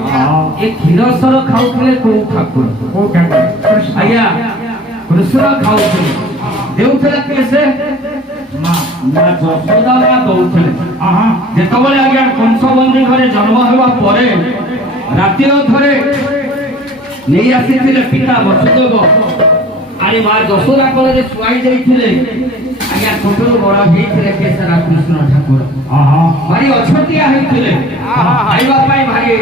क्षीरसर खाऊले को ठाकुर को आज्ञा कृष्ण खाऊले देउथले कैसे मां जशोदा मा दउथले जेतबले आज्ञा कंसबंदी घरे जन्म हेबा परे रातिर थरे नेई आसीथिले पिता वसुदेव आरे मां जशोदा कोले सुआई जाईथिले आज्ञा छोटो बड़ा हेइथिले केसरा कृष्ण ठाकुर भारी अछतिया हेइथिले आइबा पाई भारी